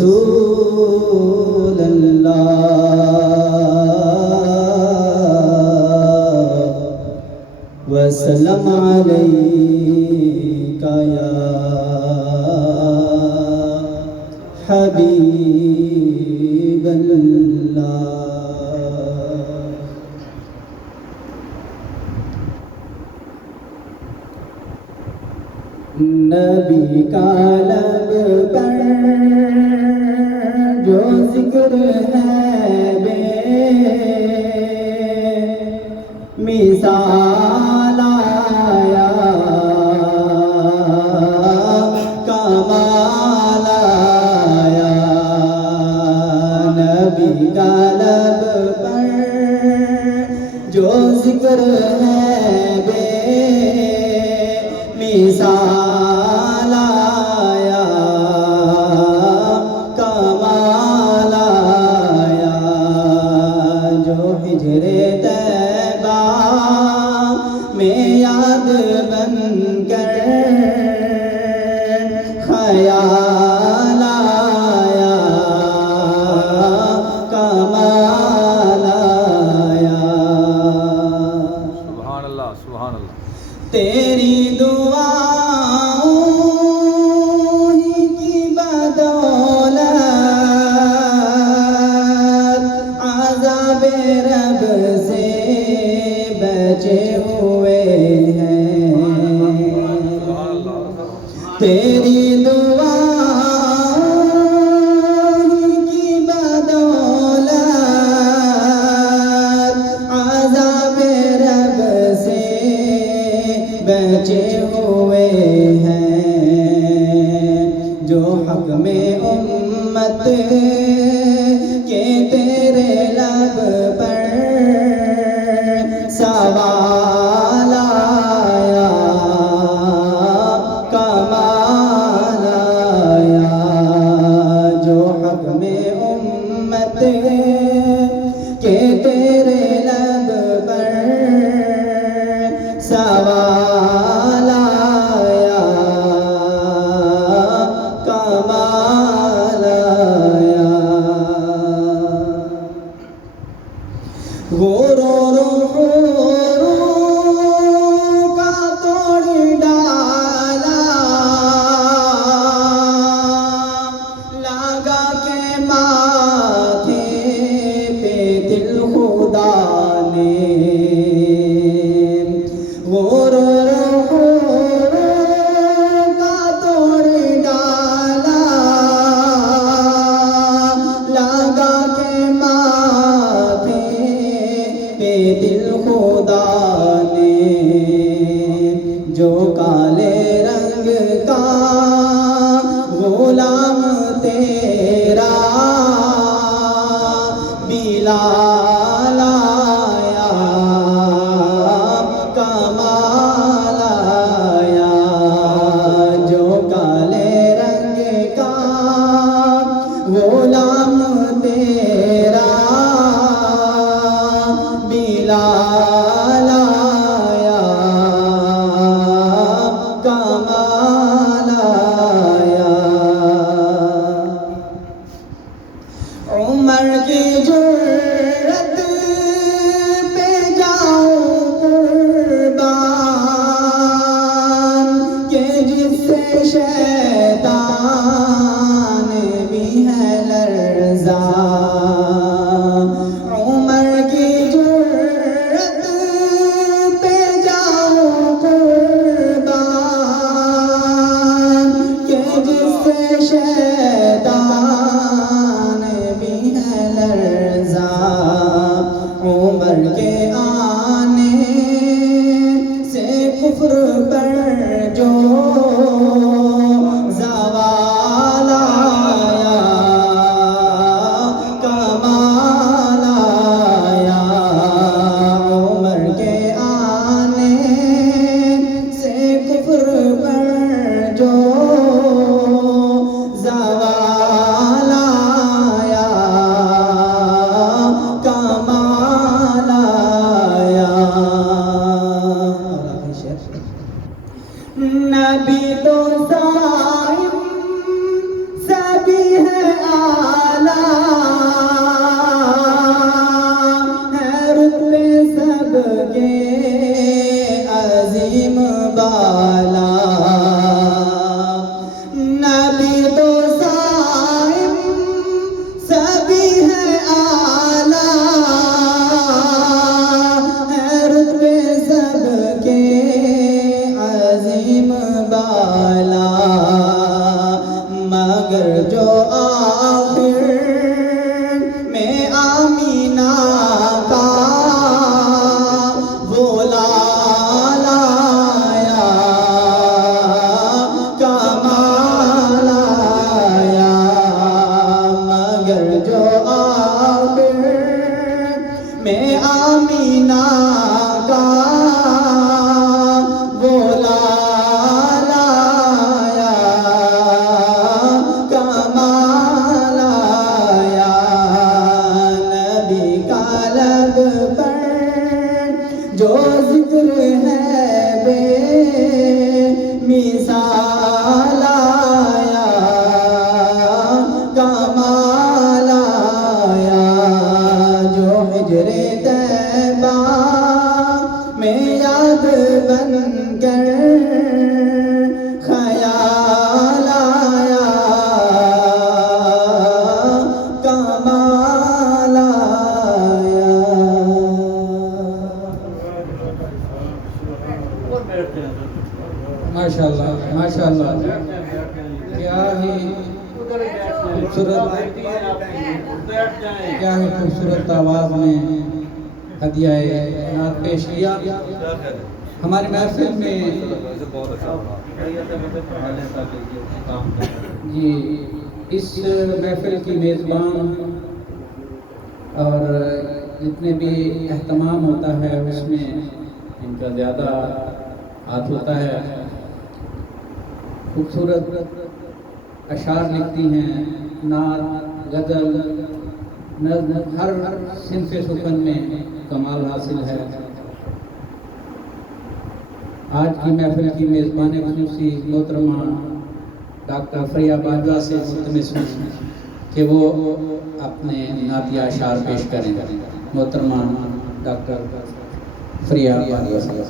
رسول اللہ وسلم علیکہ یا حبیب اللہ۔ نبی کا لب پر جو ذکر ہے بے مثال آیا، کمال آیا۔ نبی کا لب پر جو ذکر ہے بے مثال آیا، کمال آیا۔ جو ہجر طیبہ میں یاد بن کر خیال آیا، کمال آیا۔ سبحان اللہ، سبحان اللہ۔ تیری دعاؤں ہی کی بدولت عذاب رب سے بچے ہوئے ہیں۔ تیری دعاؤں ہی کی بدولت عذاب رب سے بچے ہوئے ہیں۔ جو حق میں امت کے تیرے لب پر سوال آیا، کمال آیا۔ جو حق میں امت کے تیرے لب پر سوال آیا، کمال آیا۔ غور و روح کا توڑ ڈالا، لگا کے ماتھے پہ دل خدا نے۔ غور و روح کا توڑ ڈالا، لگا کے ماتھے پہ دل خدا نے۔ جو کالے رنگ کا غلام تیرا بلال آیا، کمال آیا۔ جو کالے رنگ کا غلام تیرا بلال آیا، کمال آیا۔ عمر کی جرت پہ جاؤں قربان، کہ جس سے شیطان بھی ہے لرزاں۔ عمر کی جرت پہ جاؤں قربان، کہ جس سے شیطان بھی ہے لرزاں۔ عمر کے آنے سے کفر پر جو زوال آیا، کمال آیا۔ عمر کے آنے سے کفر پر جو زوال آیا، کمال آیا۔ نبی تو صائم سبھی ہے عظیم بالا، مگر جو آخر میں آمینہ کا وہ لال آیا، کمال آیا، مگر جو آخر میں آمینہ کا وہ لال آیا، کمال آیا، نبی کا لب پر جو ذکر ہے بے مثال آیا، کمال آیا، جو حجر طیبہ میں یاد بن کر خیال آیا، کمال آیا۔ ماشاءاللہ ماشاءاللہ، کیا ہی خوبصورت، کیا ہی خوبصورت آواز میں ہدیہ نعت پیش کیا۔ ہماری محفل میں جی اس محفل کی میزبان اور جتنے بھی اہتمام ہوتا ہے اس میں ان کا زیادہ ہاتھ ہوتا ہے۔ خوبصورت اشعار لکھتی ہیں، نعت، غزل، نظم، ہر صنف سخن میں کمال حاصل ہے۔ آج کی محفل کی میزبان خصوصی محترمہ ڈاکٹر فریہ باجوہ سے ملتمس ہوں کہ وہ اپنے نعتیہ اشعار پیش کریں۔ محترمہ ڈاکٹر فریہ باجوہ سے